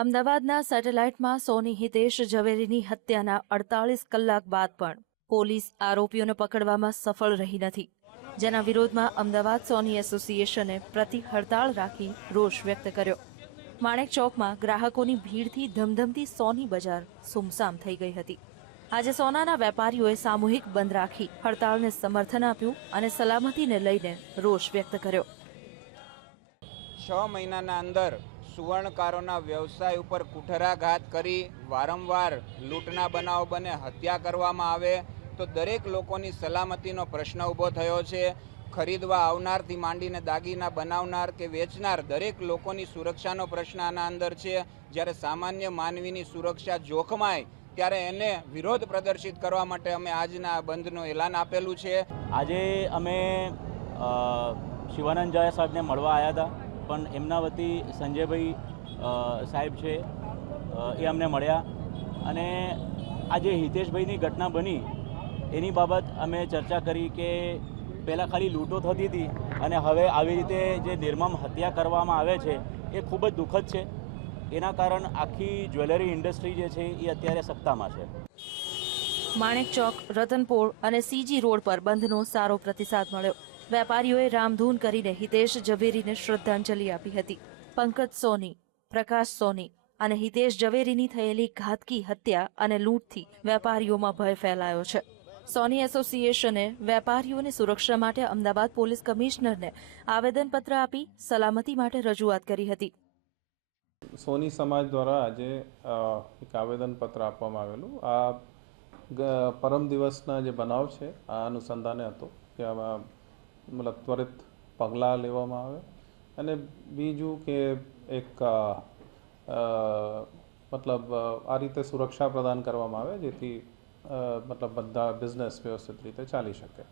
અમદાવાદના સેટેલાઇટમાં સોની હિતેશ ઝવેરીની હત્યાના 48 કલાક બાદ પણ પોલીસ આરોપીઓને પકડવામાં સફળ રહી નથી, જેના વિરોધમાં અમદાવાદ સોની એસોસિએશને પ્રતિ હડતાળ રાખી રોષ વ્યક્ત કર્યો। માણેક ચોકમાં ગ્રાહકોની ભીડથી ધમધમતી સોની બજાર સુમસામ થઈ ગઈ હતી। આજે સોનાના વેપારીઓએ સામૂહિક બંધ રાખી હડતાળને સમર્થન આપ્યું અને સલામતીને લઈને રોષ વ્યક્ત કર્યો। 6 મહિનાના અંદર સુવર્ણકારોના વ્યવસાય ઉપર કુઠરાઘાત કરી વારંવાર લૂંટના બનાવ બને, હત્યા કરવામાં આવે તો દરેક લોકોની સલામતીનો પ્રશ્ન ઊભો થયો છે। ખરીદવા આવનારથી માંડીને દાગીના બનાવનાર કે વેચનાર દરેક લોકોની સુરક્ષાનો પ્રશ્ન આના અંદર છે। જ્યારે સામાન્ય માનવીની સુરક્ષા જોખમાય ત્યારે એને વિરોધ પ્રદર્શિત કરવા માટે અમે આજના બંધનું એલાન આપેલું છે। આજે અમે શિવાનંદ ઝા સાહેબને મળવા આવ્યા હતા, પણ એમના વતી સંજયભાઈ સાહેબ છે એ અમને મળ્યા અને આજે હિતેશભાઈની ઘટના બની એની બાબત અમે ચર્ચા કરી કે પહેલાં ખાલી લૂંટો થતી હતી અને હવે આવી રીતે જે નિર્મમ હત્યા કરવામાં આવે છે એ ખૂબ જ દુઃખદ છે। એના કારણ આખી જ્વેલરી ઇન્ડસ્ટ્રી જે છે એ અત્યારે સત્તામાં છે। માણેક ચોક, રતનપોળ અને સીજી રોડ પર બંધનો સારો પ્રતિસાદ મળ્યો। વેપારીઓએ રામધૂન કરીને હિતેશ ઝવેરીને શ્રદ્ધાંજલિ આપી હતી। પંકજ સોની, પ્રકાશ સોની અને હિતેશ ઝવેરીની થયેલી ઘાતકી હત્યા અને લૂંટથી વેપારીઓમાં ભય ફેલાયો છે। સોની એસોસિએશને વેપારીઓની સુરક્ષા માટે અમદાવાદ પોલીસ કમિશનરને આવેદનપત્ર આપી સલામતી માટે રજૂઆત કરી હતી। સોની સમાજ દ્વારા આજે એક આવેદનપત્ર આપવામાં આવેલું। આ પરમ દિવસના જે બનાવ છે આ અનુસંધાને હતો કે આમાં મતલબ ત્વરિત પગલાં લેવામાં આવે અને બીજું કે એક મતલબ આ રીતે સુરક્ષા પ્રદાન કરવામાં આવે જેથી મતલબ બધા બિઝનેસ વ્યવસ્થિત રીતે ચાલી શકે।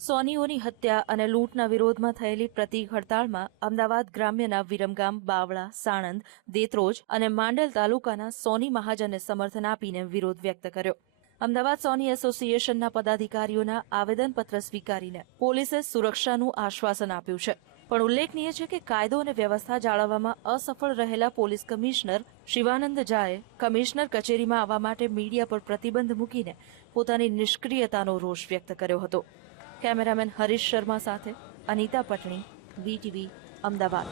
સોનીઓની હત્યા અને લૂંટના વિરોધમાં થયેલી પ્રતિક હડતાળમાં અમદાવાદ ગ્રામ્યના વિરમગામ, બાવળા, સાણંદ, દેત્રોજ અને માંડલ તાલુકાના સોની મહાજને સમર્થન આપીને વિરોધ વ્યક્ત કર્યો। અમદાવાદ સોની એસોસિએશનના પદાધિકારીઓના આવેદનપત્ર સ્વીકારીને પોલીસે સુરક્ષાનું આશ્વાસન આપ્યું છે, પણ ઉલ્લેખનીય છે કે કાયદો અને વ્યવસ્થા જાળવવામાં અસફળ રહેલા પોલીસ કમિશનર શિવાનંદ ઝાએ કમિશનર કચેરીમાં આવવા માટે મીડિયા પર પ્રતિબંધ મૂકીને પોતાની નિષ્ક્રિયતાનો રોષ વ્યક્ત કર્યો હતો। કેમેરામેન હરીશ શર્મા સાથે અનિતા પટણી, વીટીવી, અમદાવાદ।